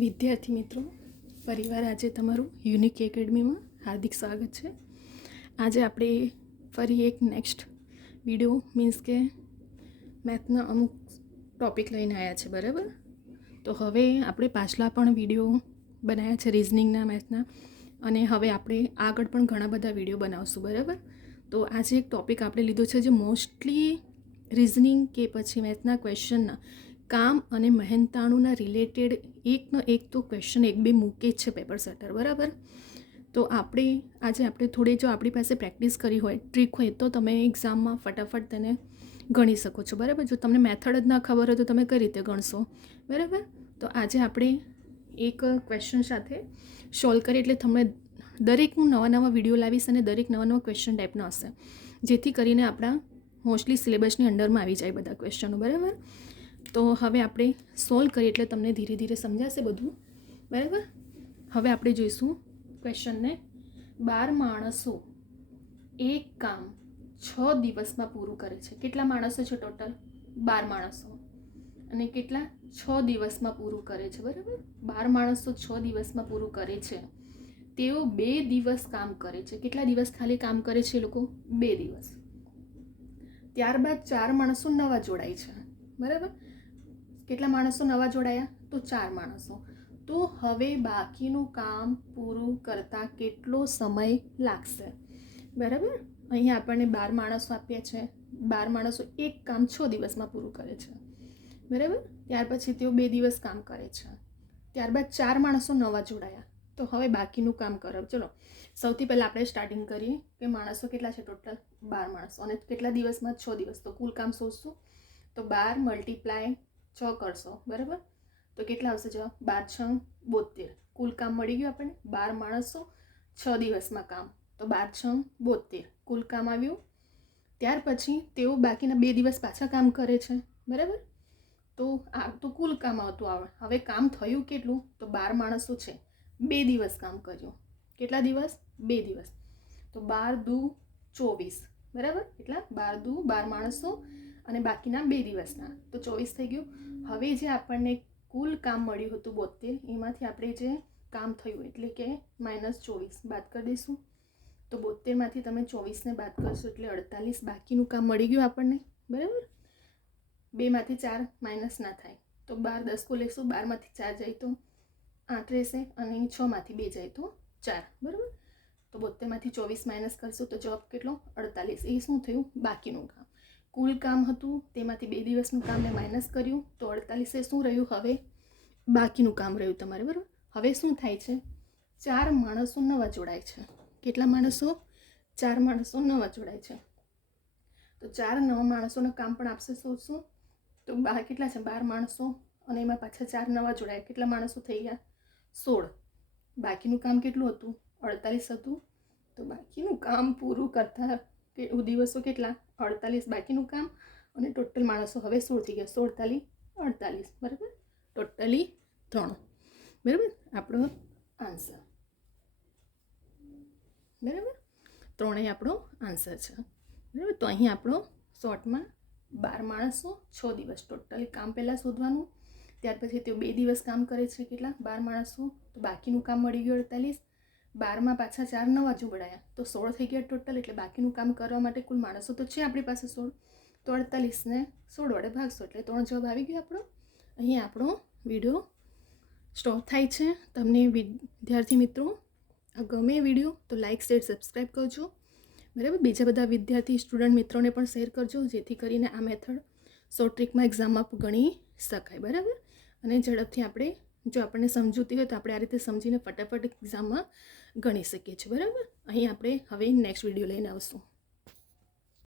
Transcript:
વિદ્યાર્થી મિત્રો, ફરીવાર આજે તમારું યુનિક એકેડમીમાં હાર્દિક સ્વાગત છે. આજે આપણે ફરી એક નેક્સ્ટ વિડીયો મીન્સ કે મેથના અમુક ટૉપિક લઈને આવ્યા છે, બરાબર. તો હવે આપણે પાછલા પણ વિડીયો બનાવ્યા છે રિઝનિંગના, મેથના, અને હવે આપણે આગળ પણ ઘણા બધા વિડીયો બનાવશું, બરાબર. તો આજે એક ટૉપિક આપણે લીધો છે જે મોસ્ટલી રિઝનિંગ કે પછી મેથના ક્વેશ્ચનના કામ અને મહેનતાણુંના રિલેટેડ એકનો એક તો ક્વેશ્ચન એક બે મૂકે જ છે પેપર સેટર, બરાબર. તો આપણે થોડી જો આપણી પાસે પ્રેક્ટિસ કરી હોય, ટ્રીક હોય, તો તમે એક્ઝામમાં ફટાફટ તેને ગણી શકો છો, બરાબર. જો તમને મેથડ જ ના ખબર હોય તો તમે કઈ રીતે ગણશો, બરાબર. તો આજે આપણે એક ક્વેશ્ચન સાથે સોલ્વ કરીએ, એટલે તમને દરેક હું નવા વિડીયો લાવીશ અને દરેક નવા ક્વેશ્ચન ટાઈપના હશે, જેથી કરીને આપણા મોસ્ટલી સિલેબસની અંડરમાં આવી જાય બધા ક્વેશ્ચનો, બરાબર. તો હવે આપણે સોલ્વ કરીએ એટલે તમને ધીરે ધીરે સમજાશે બધું, બરાબર. હવે આપણે જોઈશું ક્વેશ્ચનને. 12 માણસો એક કામ 6 દિવસમાં પૂરું કરે છે. કેટલા માણસો છે ટોટલ? 12 માણસો. અને કેટલા? 6 દિવસમાં પૂરું કરે છે, બરાબર. 12 માણસો 6 દિવસમાં પૂરું કરે છે. તેઓ 2 દિવસ કામ કરે છે. કેટલા દિવસ ખાલી કામ કરે છે એ લોકો? 2 દિવસ. ત્યારબાદ 4 માણસો નવા જોડાય છે, બરાબર. કેટલા માણસો નવા જોડાયા? તો 4 માણસો. તો હવે બાકીનું કામ પૂરું કરતાં કેટલો સમય લાગશે, બરાબર. અહીંયા આપણને 12 માણસો આપ્યા છે. 12 માણસો એક કામ 6 દિવસમાં પૂરું કરે છે, બરાબર. ત્યાર પછી તેઓ 2 દિવસ કામ કરે છે. ત્યારબાદ 4 માણસો નવા જોડાયા. તો હવે બાકીનું કામ કરો. ચલો, સૌથી પહેલાં આપણે સ્ટાર્ટિંગ કરીએ કે માણસો કેટલા છે ટોટલ? 12 માણસો. અને કેટલા દિવસમાં? 6 દિવસ. તો કુલ કામ શોધશું. તો 12 × 6 કરશો, બરાબર. તો કેટલા આવશે જવાબ? 12 × 6 = 72. કુલ કામ મળી ગયું આપણને. 12 માણસો 6 દિવસમાં કામ, તો 12 × 6 = 72 કુલ કામ આવ્યું. ત્યાર પછી તેઓ બાકીના 2 દિવસ પાછા કામ કરે છે, બરાબર. તો આ તો કુલ કામ આવતું આવે. હવે કામ થયું કેટલું? તો 12 માણસો છે, 2 દિવસ કામ કર્યું. કેટલા દિવસ? 2 દિવસ. તો 12 × 2 = 24, બરાબર. એટલા 12 × 2 12 માણસો અને બાકીના 2 દિવસના, તો 24 થઈ ગયું. હવે જે આપણને કુલ કામ મળ્યું હતું 72, એમાંથી આપણે જે કામ થયું એટલે કે -24 બાદ કરી દઈશું. તો 72માંથી તમે 24ને બાદ કરશો એટલે 48 બાકીનું કામ મળી ગયું આપણને, બરાબર. 2માંથી 4 માઇનસ ના થાય, તો 12 10 કો લેશું. 12માંથી 4 જાય તો 8 રહેશે, અને 6માંથી 2 જાય તો 4, બરાબર. તો 72માંથી 24 માઇનસ કરશું તો જવાબ કેટલો? 48. એ શું થયું? બાકીનું કામ. કુલ કામ હતું તેમાંથી 2 દિવસનું કામને માઇનસ કર્યું, તો 48 શું રહ્યું? હવે બાકીનું કામ રહ્યું તમારે, બરાબર. હવે શું થાય છે? 4 માણસો નવા જોડાય છે. કેટલા માણસો? 4 માણસો નવા જોડાય છે. તો 4 નવા માણસોનું કામ પણ આપશે શોધશું. તો કેટલા છે? 12 માણસો અને એમાં પાછા 4 નવા જોડાયા. કેટલા માણસો થઈ ગયા? 16. બાકીનું કામ કેટલું હતું? 48 હતું. તો બાકીનું કામ પૂરું કરતા દિવસો કેટલા? 48 બાકીનું કામ, અને ટોટલ માણસો હવે 16 થઈ ગયા. 16 × 48, બરાબર. ટોટલી 3, બરાબર. આપણો આન્સર, બરાબર. 3 આપણો આન્સર છે, બરાબર. તો અહીં આપણો શોર્ટમાં 12 માણસો 6 દિવસ ટોટલી કામ પહેલાં શોધવાનું. ત્યાર પછી તેઓ 2 દિવસ કામ કરે છે. કેટલા? 12 માણસો. તો બાકીનું કામ મળી ગયું 48. 12માં પાછા 4 નવા જોડાયા, તો 16 થઈ ગયા ટોટલ. એટલે બાકીનું કામ કરવા માટે કુલ માણસો તો છે આપણી પાસે 16, તો 48ને 16 વડે ભાગશો એટલે 3 જવાબ આવી ગયો આપણો. અહીં આપણો વિડીયો સ્ટોપ થાય છે. તમને વિદ્યાર્થી મિત્રો આ ગમે વિડીયો તો લાઇક, શેર, સબસ્ક્રાઈબ કરજો, બરાબર. બીજા બધા વિદ્યાર્થી સ્ટુડન્ટ મિત્રોને પણ શેર કરજો, જેથી કરીને આ મેથડ શોર્ટ ટ્રીકમાં એક્ઝામમાં ગણી શકાય, બરાબર. અને ઝડપથી જો આપણને સમજૂતી હોય તો આપણે આ રીતે સમજીને ફટાફટ એક્ઝામમાં ગણી શકીએ છીએ, બરાબર. અહીં આપણે હવે નેક્સ્ટ વિડીયો લઈને આવશું.